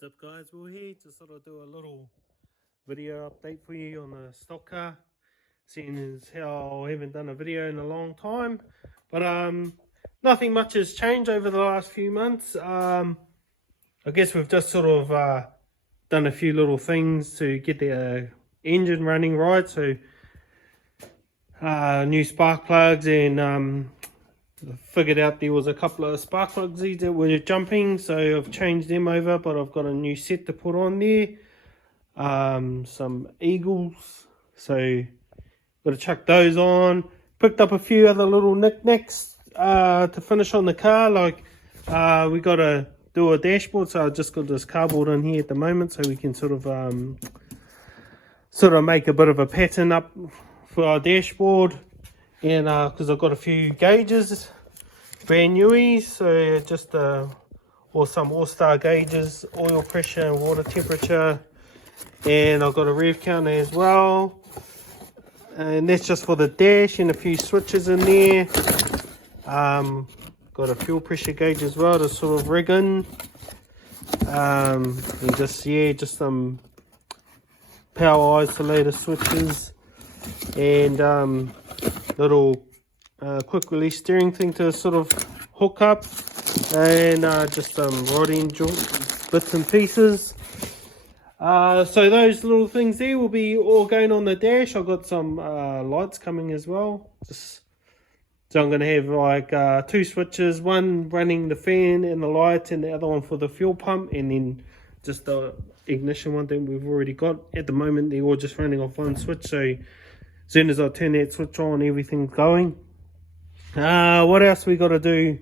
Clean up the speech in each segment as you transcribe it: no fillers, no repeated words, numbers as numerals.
What's up guys, we're here to sort of do a little video update for you on the stock car, seeing as how I haven't done a video in a long time. But nothing much has changed over the last few months. I guess we've just sort of done a few little things to get the engine running right. So new spark plugs, and figured out there was a couple of spark plugs that were jumping, so I've changed them over, but I've got a new set to put on there. Some Eagles, so got to chuck those on. Picked up a few other little knickknacks to finish on the car, like we got to do a dashboard, so I just got this cardboard in here at the moment, so we can sort of make a bit of a pattern up for our dashboard. And because I've got a few gauges, brand newies, so just or some all-star gauges, oil pressure and water temperature, and I've got a rev counter as well, and that's just for the dash, and a few switches in there. Got a fuel pressure gauge as well to sort of rig in, and just some power isolator switches, and little quick release steering thing to sort of hook up, and just some rodding bits and pieces. So those little things there will be all going on the dash. I've got some lights coming as well, so I'm going to have like two switches, one running the fan and the lights, and the other one for the fuel pump, and then just the ignition one that we've already got. At the moment they're all just running off one switch, so as soon as I turn that switch on, everything's going. What else we got to do?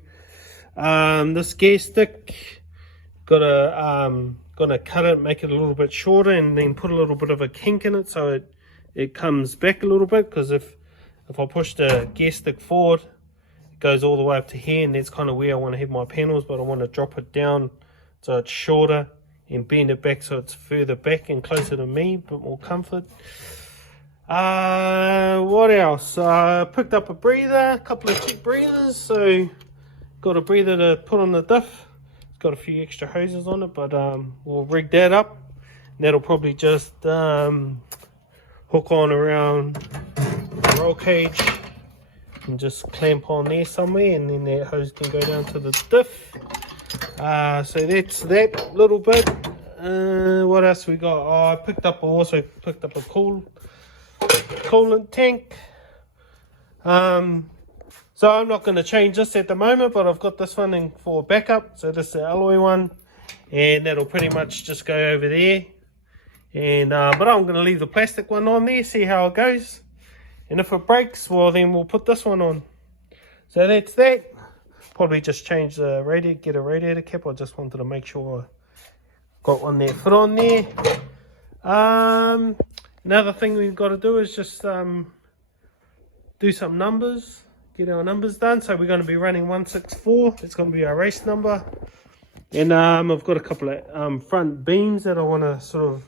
This gas stick, gonna cut it, make it a little bit shorter, and then put a little bit of a kink in it so it comes back a little bit. Because if I push the gas stick forward, it goes all the way up to here, and that's kind of where I want to have my panels. But I want to drop it down so it's shorter and bend it back so it's further back and closer to me, a bit more comfort. What else? Picked up a breather, a couple of cheap breathers, so got a breather to put on the diff. It's got a few extra hoses on it, but we'll rig that up. And that'll probably just hook on around the roll cage and just clamp on there somewhere, and then that hose can go down to the diff. So that's that little bit. What else we got? I also picked up a coolant tank. So I'm not going to change this at the moment, but I've got this one in for backup. So this is the alloy one, and that'll pretty much just go over there. And but I'm going to leave the plastic one on there, see how it goes, and if it breaks, well then we'll put this one on. So that's that. Probably just change the radiator, get a radiator cap. I just wanted to make sure I got one there fit on there. Another thing we've got to do is just do some numbers, get our numbers done. So we're going to be running 164. It's going to be our race number. And I've got a couple of front beams that I want to sort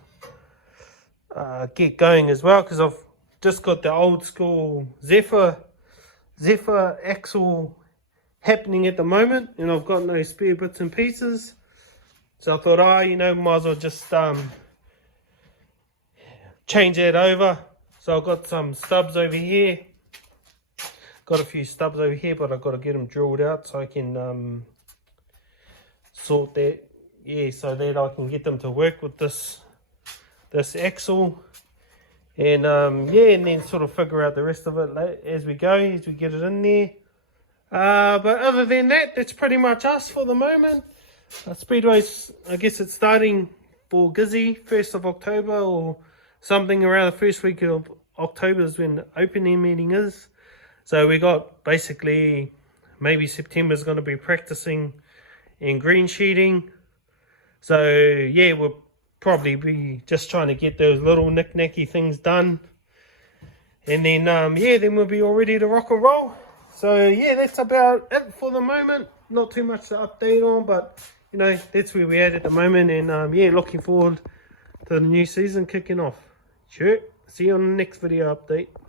of get going as well, because I've just got the old school Zephyr axle happening at the moment, and I've got no spare bits and pieces. So I thought, might as well just change that over. So I've got some stubs over here, got a few stubs over here, but I've got to get them drilled out so I can sort that, so that I can get them to work with this axle, and and then sort of figure out the rest of it as we go, as we get it in there. But other than that, that's pretty much us for the moment. Speedway's, I guess it's starting for Gizzy 1st of October, or something around the first week of October is when the opening meeting is. So we got basically maybe September is going to be practicing in green sheeting. So we'll probably be just trying to get those little knick-knacky things done, and then then we'll be all ready to rock and roll. So that's about it for the moment. Not too much to update on, but that's where we're at the moment, and looking forward to the new season kicking off. Sure. See you on the next video update.